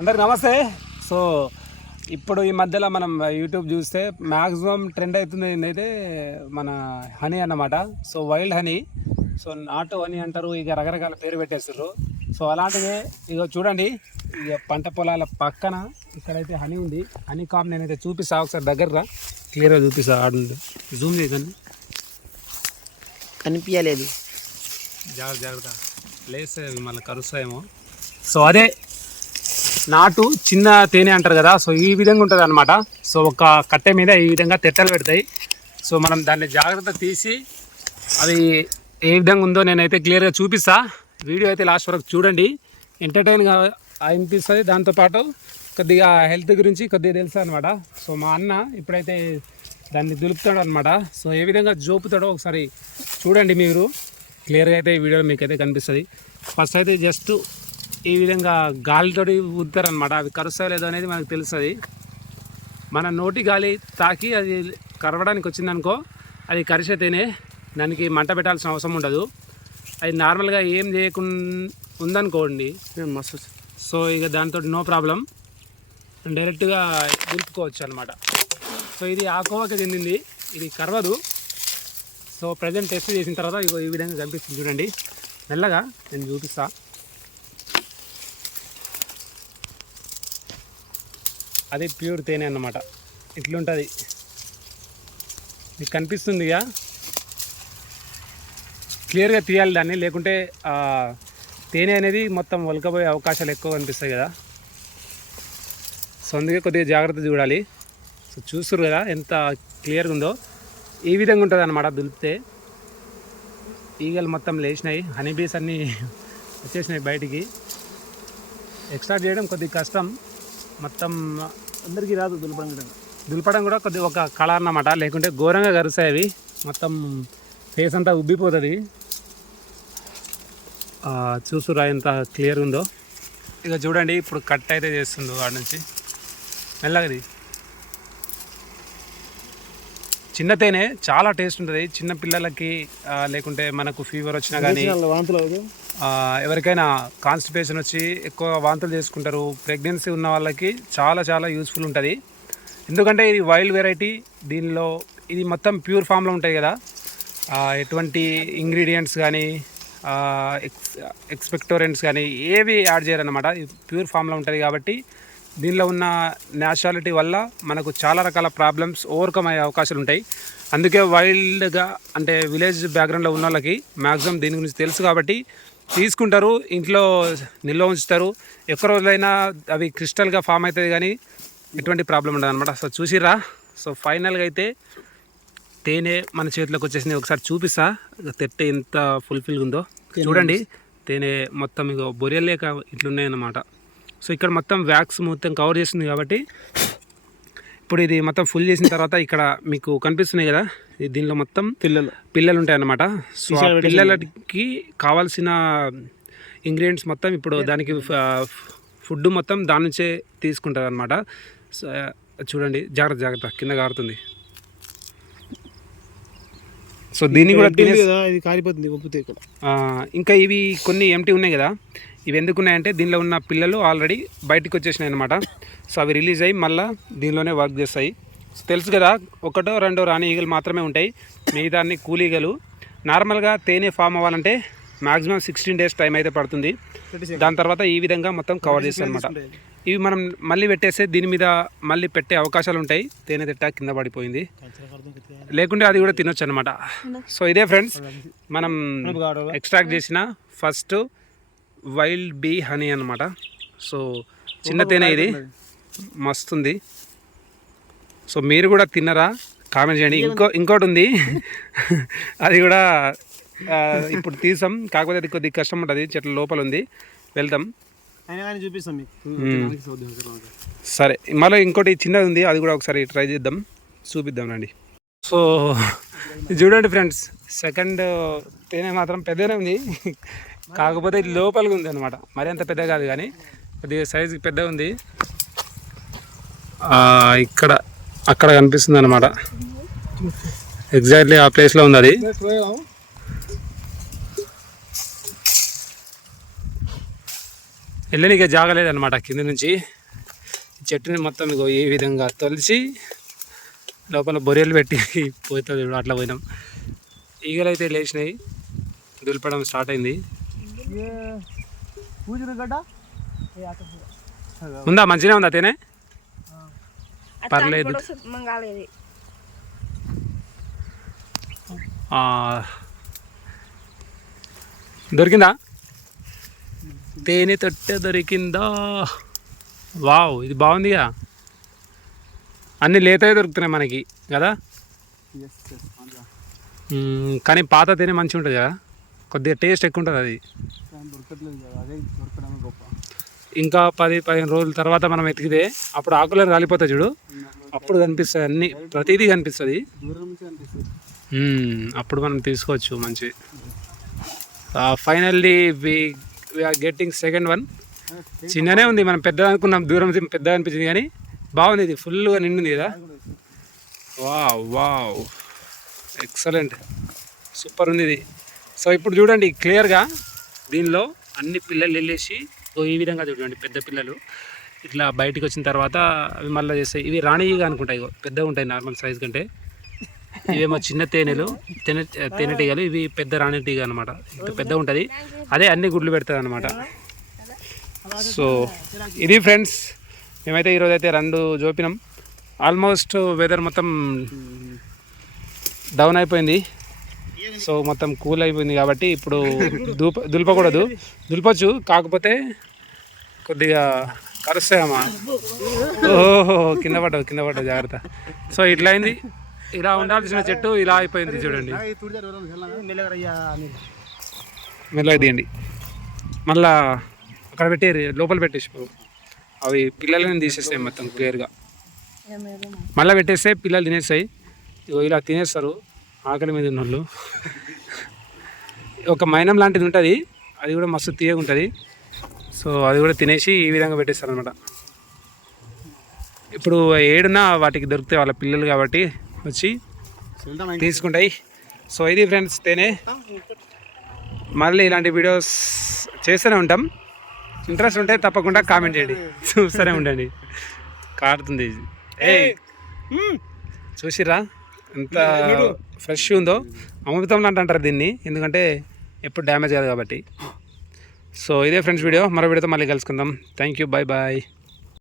అందరికి నమస్తే. సో ఇప్పుడు ఈ మధ్యలో మనం యూట్యూబ్ చూస్తే మ్యాక్సిమం ట్రెండ్ అవుతుంది ఏంటంటే మన హనీ అన్నమాట. So wild honey. సో నాటు హనీ అంటారు ఇక రకరకాల పేరు పెట్టేస్తారు సో అలాంటిదే ఇక చూడండి ఇక పంట పొలాల పక్కన ఇక్కడైతే హనీ ఉంది. హనీ కామ్ నేనైతే చూపిస్తా ఒకసారి దగ్గర క్లియర్గా చూపిస్తా ఆడుంది జూమ్ చేయకండి కనిపించలేదు జాగ్రత్త జాగ్రత్త. లేస్తే మళ్ళీ కరుస్తాయేమో. సో అదే నాటు చిన్న తేనె అంటారు కదా సో ఈ విధంగా ఉంటుంది అనమాట సో ఒక కట్టె మీద ఈ విధంగా తెట్టలు పెడతాయి. సో మనం దాన్ని జాగ్రత్త తీసి అది ఏ విధంగా ఉందో నేనైతే క్లియర్గా చూపిస్తా. వీడియో అయితే లాస్ట్ వరకు చూడండి. ఎంటర్టైన్గా అనిపిస్తుంది. దాంతోపాటు కొద్దిగా హెల్త్ గురించి కొద్దిగా తెలుసు అనమాట సో మా అన్న ఇప్పుడైతే దాన్ని దులుపుతాడు అనమాట సో ఏ విధంగా జోపుతాడో ఒకసారి చూడండి మీరు. క్లియర్గా అయితే ఈ వీడియోలో మీకు అయితే కనిపిస్తుంది. ఫస్ట్ అయితే జస్ట్ ఈ విధంగా గాలితోటి ఊతారనమాట అది కరుస్తా లేదో అనేది మనకు తెలుస్తుంది. మన నోటి గాలి తాకి అది కరవడానికి వచ్చిందనుకో అది కరిసేతేనే దానికి మంట పెట్టాల్సిన అవసరం ఉండదు. అది నార్మల్గా ఏం చేయకుండా ఉందనుకోండి. మస్తు సో ఇక దాంతో నో ప్రాబ్లం. డైరెక్ట్గా దులుపుకోవచ్చు అనమాట సో ఇది ఆకోవాకి చెందింది ఇది కరవదు. సో ప్రజెంట్ టెస్ట్ చేసిన తర్వాత ఇగో ఈ విధంగా కనిపిస్తుంది. చూడండి. మెల్లగా నేను చూపిస్తా. అది ప్యూర్ తేనె అన్నమాట. ఇట్లుంటుంది. మీకు కనిపిస్తుందిగా క్లియర్గా తీయాలి దాన్ని. లేకుంటే తేనె అనేది మొత్తం వలకపోయే అవకాశాలు ఎక్కువ కనిపిస్తాయి కదా. సో అందుకే కొద్దిగా జాగ్రత్త చూడాలి. సో చూస్తారు కదా ఎంత క్లియర్గా ఉందో. ఈ విధంగా ఉంటుంది అనమాట దులిపితే. ఈగలు మొత్తం లేచినాయి. హనీ బీస్ అన్నీ వచ్చేసినాయి బయటికి. ఎక్స్ట్రా చేయడం కొద్దిగా కష్టం. మొత్తం అందరికీ రాదు దులపడం కూడా. దులపడం కూడా కొద్దిగా ఒక కళ అన్నమాట. లేకుంటే ఘోరంగా కరుస్తాయి అవి. మొత్తం ఫేస్ అంతా ఉబ్బిపోతుంది. చూసురా ఎంత క్లియర్ ఉందో. ఇక చూడండి ఇప్పుడు కట్ అయితే చేస్తుందో వాడి నుంచి. మెల్లగది. చిన్న తేనె చాలా టేస్ట్ ఉంటుంది. చిన్న పిల్లలకి లేకుంటే మనకు ఫీవర్ వచ్చినా కానీ వాంతులు ఎవరికైనా కాన్స్టిపేషన్ వచ్చి ఎక్కువ వాంతులు చేసుకుంటారు ప్రెగ్నెన్సీ ఉన్న వాళ్ళకి చాలా చాలా యూస్ఫుల్ ఉంటుంది. ఎందుకంటే ఇది వైల్డ్ వెరైటీ దీనిలో ఇది మొత్తం ప్యూర్ ఫామ్లో ఉంటాయి కదా. ఎటువంటి ఇంగ్రీడియంట్స్ కానీ ఎక్స్ ఎక్స్పెక్టోరెంట్స్ కానీ ఏవి యాడ్ చేయరన్నమాట. ఇది ప్యూర్ ఫామ్లో ఉంటుంది కాబట్టి దీనిలో ఉన్న న్యాచురాలిటీ వల్ల మనకు చాలా రకాల ప్రాబ్లమ్స్ ఓవర్కమ్ అయ్యే అవకాశాలు ఉంటాయి. అందుకే వైల్డ్గా అంటే విలేజ్ బ్యాక్గ్రౌండ్లో ఉన్న వాళ్ళకి మ్యాక్సిమం దీని గురించి తెలుసు కాబట్టి తీసుకుంటారు ఇంట్లో నిల్వ ఉంచుతారు. ఎక్క రోజులైనా అవి క్రిస్టల్గా ఫామ్ అవుతుంది కానీ ఎటువంటి ప్రాబ్లం ఉండదు అనమాట సో చూసిరా సో ఫైనల్గా అయితే తేనె మన చేతిలోకి వచ్చేసింది. ఒకసారి చూపిస్తా. తెట్ట ఎంత ఫుల్ఫిల్గా ఉందో. చూడండి. తేనె మొత్తం ఇక బొరియలేక ఇట్లున్నాయి అన్నమాట సో ఇక్కడ మొత్తం వ్యాక్స్ మొత్తం కవర్ చేస్తుంది కాబట్టి ఇప్పుడు ఇది మొత్తం ఫుల్ చేసిన తర్వాత ఇక్కడ మీకు కనిపిస్తున్నాయి కదా? దీనిలో మొత్తం పిల్లలు. పిల్లలు ఉంటాయి అన్నమాట సో పిల్లలకి కావాల్సిన ఇంగ్రీడియంట్స్ మొత్తం ఇప్పుడు దానికి ఫుడ్ మొత్తం దాని నుంచే తీసుకుంటుంది అనమాట చూడండి జాగ్రత్త జాగ్రత్త కింద కారుతుంది. సో దీన్ని కూడా కాలిపోతుంది ఇంకా ఇవి కొన్ని ఎంటీ ఉన్నాయి కదా? ఇవి ఎందుకు ఉన్నాయంటే దీనిలో ఉన్న పిల్లలు ఆల్రెడీ బయటకు వచ్చేసినాయి అనమాట సో అవి రిలీజ్ అయ్యి మళ్ళీ దీనిలోనే వర్క్ చేస్తాయి. సో తెలుసు కదా ఒకటో రెండో రాణి ఈగలు మాత్రమే ఉంటాయి. మిగతా అన్ని కూలీగలు నార్మల్గా తేనె ఫామ్ అవ్వాలంటే మాక్సిమం సిక్స్టీన్ డేస్ టైం అయితే పడుతుంది. దాని తర్వాత ఈ విధంగా మొత్తం కవర్ చేస్తాయి అనమాట ఇవి మనం మళ్ళీ పెట్టేస్తే దీని మీద మళ్ళీ పెట్టే అవకాశాలు ఉంటాయి. తేనె తిట్ట కింద పడిపోయింది. లేకుంటే అది కూడా తినొచ్చు అనమాట సో ఇదే ఫ్రెండ్స్ మనం ఎక్స్ట్రాక్ట్ చేసిన ఫస్ట్ వైల్డ్ బీ హనీ అనమాట సో చిన్న తేనె ఇది. మస్తుంది. సో మీరు కూడా తిన్నరా? కామెంట్ చేయండి. ఇంకో ఇంకోటి ఉంది అది కూడా ఇప్పుడు తీసాం. కాకపోతే అది కొద్దిగా కష్టం ఉంటుంది. చెట్ల లోపల ఉంది. వెళ్తాం చూపిస్తాం. సరే. మళ్ళీ ఇంకోటి చిన్నది ఉంది అది కూడా ఒకసారి ట్రై చేద్దాం. చూపిద్దాం రండి. సో చూడండి ఫ్రెండ్స్. సెకండ్ తేనె మాత్రం పెద్దనే ఉంది. కాకపోతే ఇది లోపలికి ఉంది అనమాట మరి అంత పెద్ద కాదు కానీ కొద్దిగా సైజు పెద్దగా ఉంది. ఇక్కడ అక్కడ కనిపిస్తుంది అనమాట ఎగ్జాక్ట్లీ ఆ ప్లేస్లో ఉంది అది. వెళ్ళనిక జాగలేదన్నమాట కింద నుంచి. ఈ చెట్టుని మొత్తం ఇగో ఈ విధంగా తొలిచి లోపల బొరియలు పెట్టి పోతుంది అట్లా పోయినాం. ఈగలు అయితే లేచినాయి. దులపడం స్టార్ట్ అయింది. గడ్డ ఉందా? మంచిగా ఉందా తేనే? పర్లేదు. మంగాలేదు. ఆ, దొరికిందా? తేనె తొట్టె దొరికిందా? వావ్ ఇది బాగుందిగా అన్ని లేతగా దొరుకుతున్నాయి మనకి కదా? కానీ పాత తేనె మంచిగా ఉంటుంది కదా? కొద్దిగా టేస్ట్ ఎక్కువ ఉంటుంది అది. దొరకట్లేదు కదా అదే దొరకడమే గొప్ప. ఇంకా పది పదిహేను రోజుల తర్వాత మనం ఎతికితే అప్పుడు ఆకులను రాలిపోతాయి చూడు. అప్పుడు కనిపిస్తుంది అన్ని ప్రతిదీ కనిపిస్తుంది. అప్పుడు మనం తీసుకోవచ్చు మంచి. Finally we we're getting second one చిన్ననే ఉంది మనం పెద్ద అనుకున్నాం దూరం పెద్ద అనిపించింది కానీ బాగుంది ఇది ఫుల్గా నిండింది కదా. Wow wow. ఎక్సలెంట్ సూపర్ ఉంది ఇది. సో ఇప్పుడు చూడండి క్లియర్గా దీనిలో అన్ని పిల్లలు వెళ్ళేసి ఈ విధంగా చూడండి పెద్ద పిల్లలు. ఇట్లా బయటికి వచ్చిన తర్వాత అవి మళ్ళీ చేస్తాయి ఇవి రాణిగా అనుకుంటాయి పెద్దగా ఉంటాయి నార్మల్ సైజ్ కంటే. ఇవేమో చిన్న తేనెలు తేనె తేనెటీగలు ఇవి పెద్ద రాణిటీగ అనమాట ఇంత పెద్ద ఉంటుంది. అదే అన్ని గుడ్లు పెడుతుంది అనమాట సో ఇది ఫ్రెండ్స్ మేమైతే ఈరోజు అయితే రెండు జోపినాం. ఆల్మోస్ట్ వెదర్ మొత్తం డౌన్ అయిపోయింది. సో మొత్తం కూల్ అయిపోయింది కాబట్టి ఇప్పుడు దూప దులపకూడదు దులపచ్చు. కాకపోతే కొద్దిగా కరుస్తాయమ్మా. ఓహో కింద పడ్డవు కింద పడ్డవు జాగ్రత్త. సో ఇట్లా అయింది. ఇలా ఉండాల్సిన చెట్టు ఇలా అయిపోయింది చూడండి. మెల్లగా తీయండి. మళ్ళా అక్కడ పెట్టేరు లోపల పెట్టేసిపో అవి పిల్లలని తీసేస్తాయి మొత్తం క్లియర్గా మళ్ళీ పెట్టేస్తే పిల్లలు తినేస్తాయి. ఇగో ఇలా తినేస్తారు. ఆకలి మీద ఉన్నోళ్ళు. ఒక మైనం లాంటిది ఉంటుంది. అది కూడా మస్తు తీయగా ఉంటుంది. సో అది కూడా తినేసి ఈ విధంగా పెట్టేస్తారు అనమాట ఇప్పుడు ఏడున్నా వాటికి దొరుకుతాయి వాళ్ళ పిల్లలు కాబట్టి వచ్చి తీసుకుంటాయి. సో ఇది ఫ్రెండ్స్ తేనే మళ్ళీ ఇలాంటి వీడియోస్ చేస్తూనే ఉంటాం. ఇంట్రెస్ట్ ఉంటే తప్పకుండా కామెంట్ చేయండి. చూస్తూనే ఉండండి. కారుతుంది. ఏ చూసిరా ఎంత ఫ్రెష్ ఉందో అమృతం లాంటి అంటారు దీన్ని. ఎందుకంటే ఎప్పుడు డ్యామేజ్ కాదు కాబట్టి. సో ఇదే ఫ్రెండ్స్ వీడియో మరో వీడియోతో మళ్ళీ కలుసుకుందాం. Thank you bye bye